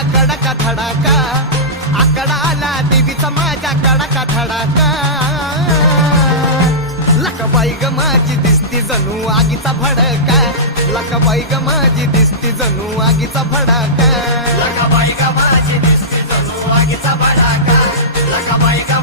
माझ्या कडका धडाका, आकडा आला देवीचा माझ्या कडका धडाका. लकाबाई ग माझी दिसती जणू आगीचा भडका, लकाबाई ग माझी दिसती जणू आगीचा भडका. लकाबाई ग माझी दिसती जणू आगीचा भडाका, लकाबाई ग